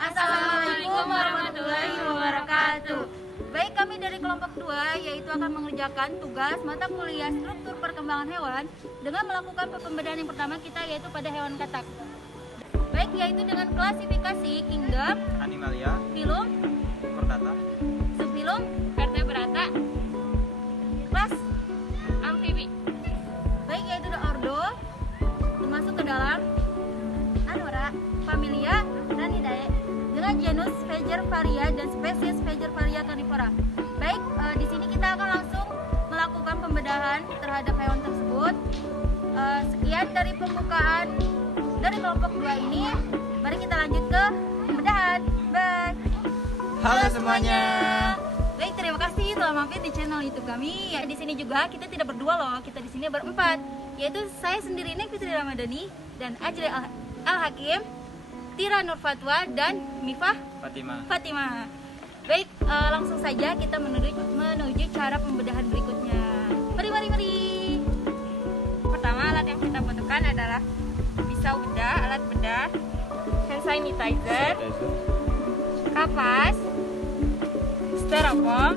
Assalamualaikum warahmatullahi wabarakatuh. Baik, kami dari kelompok 2 yaitu akan mengerjakan tugas mata kuliah struktur perkembangan hewan dengan melakukan pembedahan yang pertama kita yaitu pada hewan katak. Baik, yaitu dengan klasifikasi kingdom, Animalia, filum, Chordata, subfilum, vertebrata, kelas. amfibi. Baik, yaitu the ordo termasuk ke dalam Anura, familia, Ranidae dengan genus Fagervaria dan spesies Fagervaria carnivora. Baik, di sini kita akan langsung melakukan pembedahan terhadap hewan tersebut. Sekian dari pembukaan dari kelompok 2 ini. Mari kita lanjut ke pembedahan. Bye. Halo semuanya. Baik, terima kasih telah mampir di channel YouTube kami. Ya, di sini juga kita tidak berdua loh, kita di sini berempat, yaitu saya sendiri Nek Fitri Ramadhani dan Ajri Al-Hakim, Tira Nur Fatwa dan Mifah Fatimah. Baik, langsung saja kita menuju cara pembedahan berikutnya. Mari. Pertama, alat yang kita butuhkan adalah pisau bedah, alat bedah, hand sanitizer, kapas, styrofoam,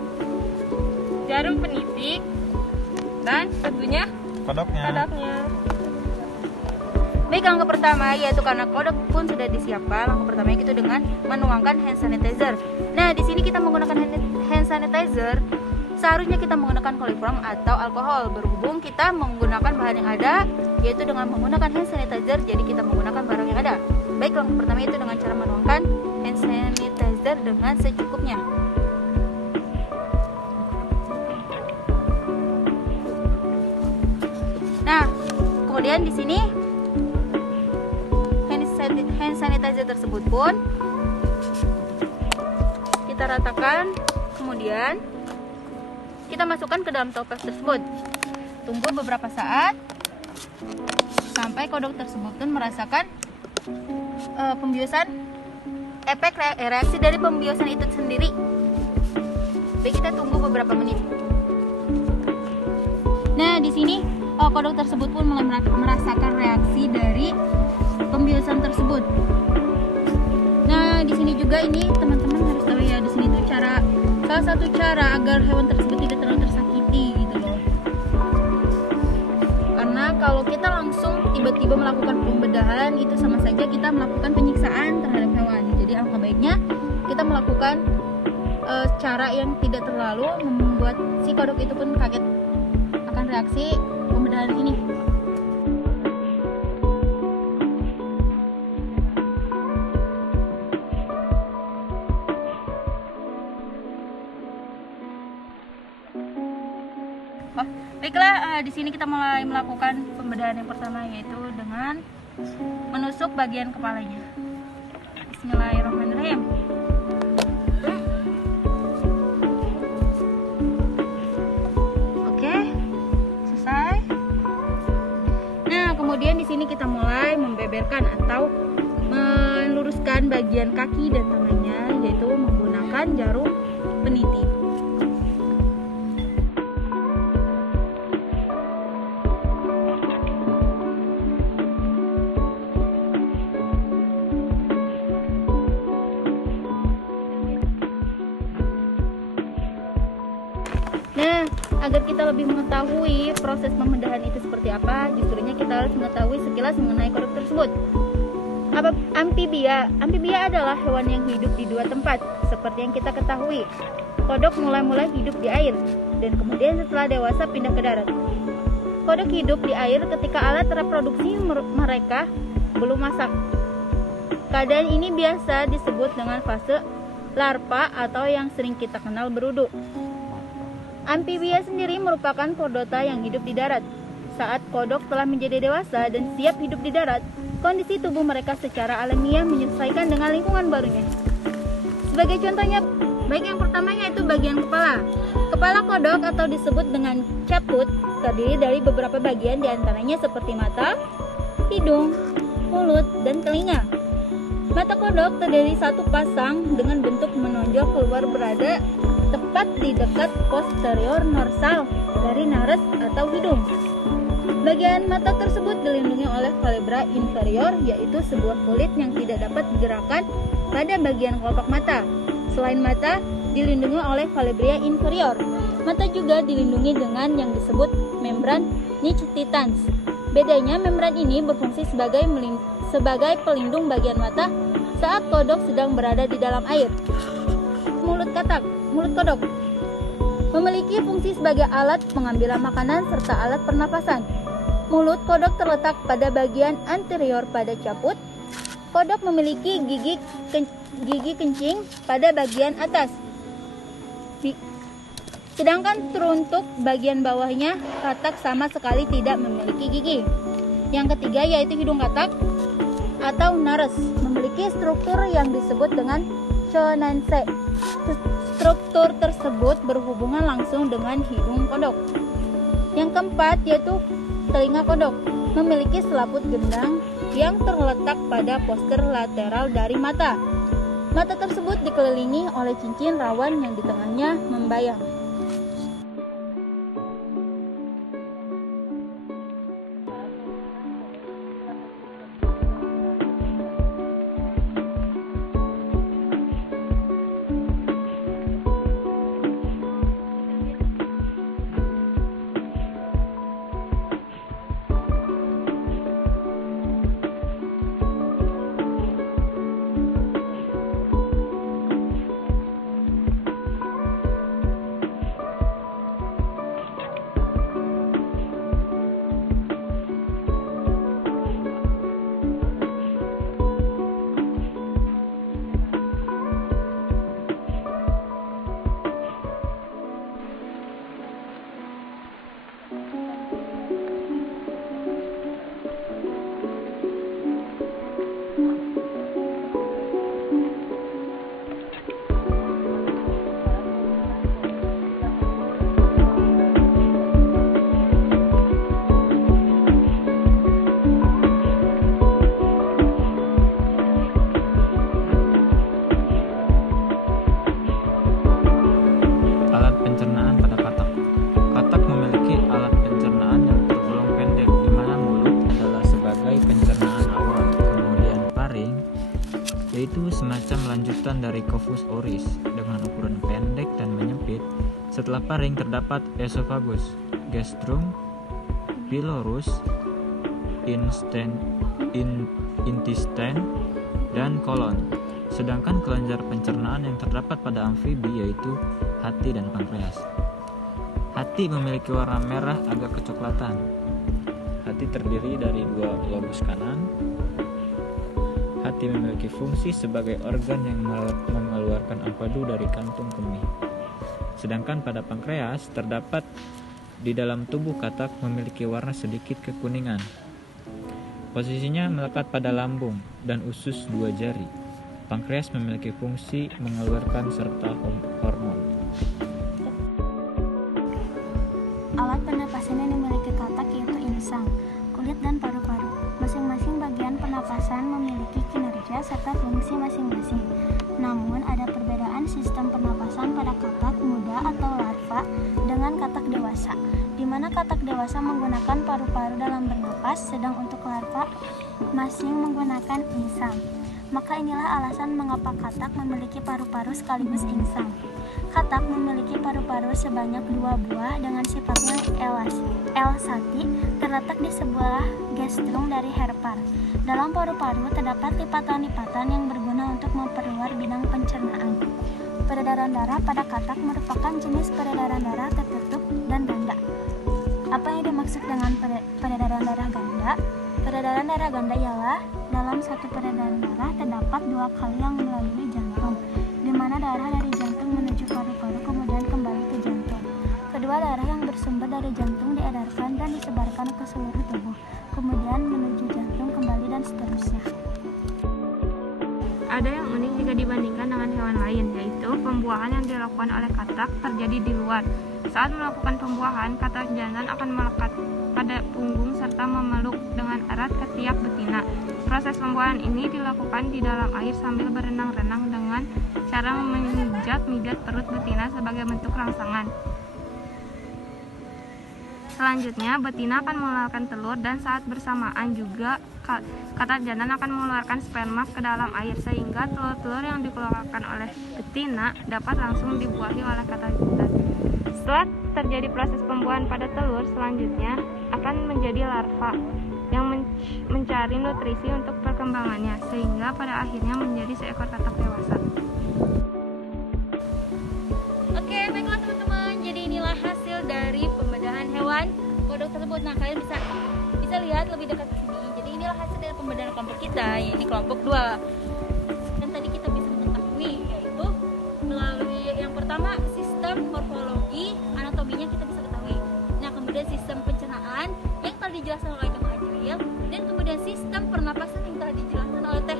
jarum penitik, dan tentunya kodoknya. Baik, langkah pertama yaitu karena kodok pun sudah disiapkan. Langkah pertama itu dengan menuangkan hand sanitizer. Nah, di sini kita menggunakan hand sanitizer. Seharusnya kita menggunakan coliform atau alkohol. Berhubung kita menggunakan bahan yang ada, yaitu dengan menggunakan hand sanitizer, jadi kita menggunakan barang yang ada. Baik, langkah pertama itu dengan cara menuangkan hand sanitizer dengan secukupnya. Nah, kemudian di sini hand sanitizer tersebut pun kita ratakan, kemudian kita masukkan ke dalam toples tersebut. Tunggu beberapa saat sampai kodok tersebut pun merasakan pembiusan, efek reaksi dari pembiusan itu sendiri. Baik, kita tunggu beberapa menit. Nah, di sini kodok tersebut pun mulai merasakan reaksi dari pembiusan tersebut. Nah, di sini juga ini teman-teman harus tahu ya, di sini tuh salah satu cara agar hewan tersebut tidak terlalu tersakiti gitu loh. Karena kalau kita langsung tiba-tiba melakukan pembedahan itu sama saja kita melakukan penyiksaan terhadap hewan. Jadi alangkah baiknya kita melakukan cara yang tidak terlalu membuat si kodok itu pun kaget akan reaksi pembedahan ini. Baiklah, di sini kita mulai melakukan pembedahan yang pertama, yaitu dengan menusuk bagian kepalanya. Bismillahirrahmanirrahim. Oke, selesai. Nah, kemudian di sini kita mulai membeberkan atau meluruskan bagian kaki dan tangannya, yaitu menggunakan jarum peniti. Nah, agar kita lebih mengetahui proses pembedahan itu seperti apa, justrunya kita harus mengetahui sekilas mengenai kodok tersebut. Amfibia adalah hewan yang hidup di dua tempat. Seperti yang kita ketahui, kodok mula-mula hidup di air dan kemudian setelah dewasa pindah ke darat. Kodok hidup di air ketika alat reproduksi mereka belum masak. Keadaan ini biasa disebut dengan fase larva atau yang sering kita kenal berudu. Amfibia sendiri merupakan chordata yang hidup di darat. Saat kodok telah menjadi dewasa dan siap hidup di darat, kondisi tubuh mereka secara alamiah menyesuaikan dengan lingkungan barunya. Sebagai contohnya, baik yang pertama yaitu bagian kepala. Kepala kodok atau disebut dengan caput terdiri dari beberapa bagian, diantaranya seperti mata, hidung, mulut, dan telinga. Mata kodok terdiri satu pasang dengan bentuk menonjol keluar berada tepat di dekat posterior dorsal dari nares atau hidung. Bagian mata tersebut dilindungi oleh vertebra inferior, yaitu sebuah kulit yang tidak dapat digerakkan pada bagian kelopak mata. Selain mata, dilindungi oleh vertebra inferior. Mata juga dilindungi dengan yang disebut membran nictitans. Bedanya, membran ini berfungsi sebagai pelindung bagian mata saat kodok sedang berada di dalam air. Mulut kodok memiliki fungsi sebagai alat pengambilan makanan serta alat pernapasan. Mulut kodok terletak pada bagian anterior pada caput. Kodok memiliki gigi kencing pada bagian atas. Sedangkan teruntuk bagian bawahnya, katak sama sekali tidak memiliki gigi. Yang ketiga yaitu hidung katak atau nares, memiliki struktur yang disebut dengan chonanse. Struktur tersebut berhubungan langsung dengan hidung kodok. Yang keempat yaitu telinga kodok, memiliki selaput gendang yang terletak pada poster lateral dari mata. Mata tersebut dikelilingi oleh cincin rawan yang di tengahnya membayang. yaitu semacam lanjutan dari Coffus oris dengan ukuran pendek dan menyempit. Setelah paring terdapat esophagus, gastrum, pylorus, intestine, dan kolon. Sedangkan kelenjar pencernaan yang terdapat pada amfibi yaitu hati dan pankreas. Hati memiliki warna merah agak kecoklatan. Hati terdiri dari dua lobus kanan. Hati memiliki fungsi sebagai organ yang mengeluarkan empedu dari kantung kemih. Sedangkan pada pankreas terdapat di dalam tubuh katak memiliki warna sedikit kekuningan. Posisinya melekat pada lambung dan usus dua jari. Pankreas memiliki fungsi mengeluarkan serta hormon. Alat pernapasan yang dimiliki katak yaitu insang, kulit dan paru-paru. Masing-masing bagian pernapasan memiliki kinerja serta fungsi masing-masing. Namun ada perbedaan sistem pernapasan pada katak muda atau larva dengan katak dewasa, di mana katak dewasa menggunakan paru-paru dalam bernapas, sedang untuk larva masih menggunakan insang. Maka inilah alasan mengapa katak memiliki paru-paru sekaligus insang. Katak memiliki paru-paru sebanyak 2 buah dengan sifatnya elsati, terletak di sebuah gastrum dari herpar. Dalam paru-paru terdapat lipatan-lipatan yang berguna untuk memperluar bidang pencernaan. Peredaran darah pada katak merupakan jenis peredaran darah tertutup dan ganda. Apa yang dimaksud dengan peredaran darah ganda? Peredaran darah ganda ialah dalam satu peredaran darah terdapat 2 kali yang melalui jantung, di mana darah dari jantung menuju paru-paru kemudian kembali ke jantung. Kedua darah yang bersumber dari jantung diedarkan dan disebarkan ke seluruh tubuh, kemudian menuju jantung kembali dan seterusnya. Ada yang unik jika dibandingkan dengan hewan lain, yaitu pembuahan yang dilakukan oleh katak terjadi di luar. Saat melakukan pembuahan, katak jantan akan melekat pada punggung serta memeluk dengan erat ketiak betina. Proses pembuahan ini dilakukan di dalam air sambil berenang-renang dengan cara memijat-mijat perut betina sebagai bentuk rangsangan. Selanjutnya, betina akan mengeluarkan telur dan saat bersamaan juga katak jantan akan mengeluarkan sperma ke dalam air sehingga telur-telur yang dikeluarkan oleh betina dapat langsung dibuahi oleh katak jantan. Setelah terjadi proses pembuahan pada telur, selanjutnya akan menjadi larva yang mencari nutrisi untuk perkembangannya sehingga pada akhirnya menjadi seekor katak dewasa. Oke, baiklah teman-teman. Jadi inilah hasil dari pembedahan hewan kodok tersebut. Nah, kalian bisa lihat lebih dekat ke sini. Jadi inilah hasil dari pembedahan kelompok kita, yaitu kelompok 2. Dan tadi kita bisa mengetahui yaitu melalui yang pertama sistem morfologi, anatominya kita bisa ketahui. Nah, kemudian sistem pencernaan yang telah dijelaskan oleh Kang Ajril, dan kemudian sistem pernapasan yang telah dijelaskan oleh Teh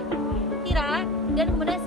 Tira, dan kemudian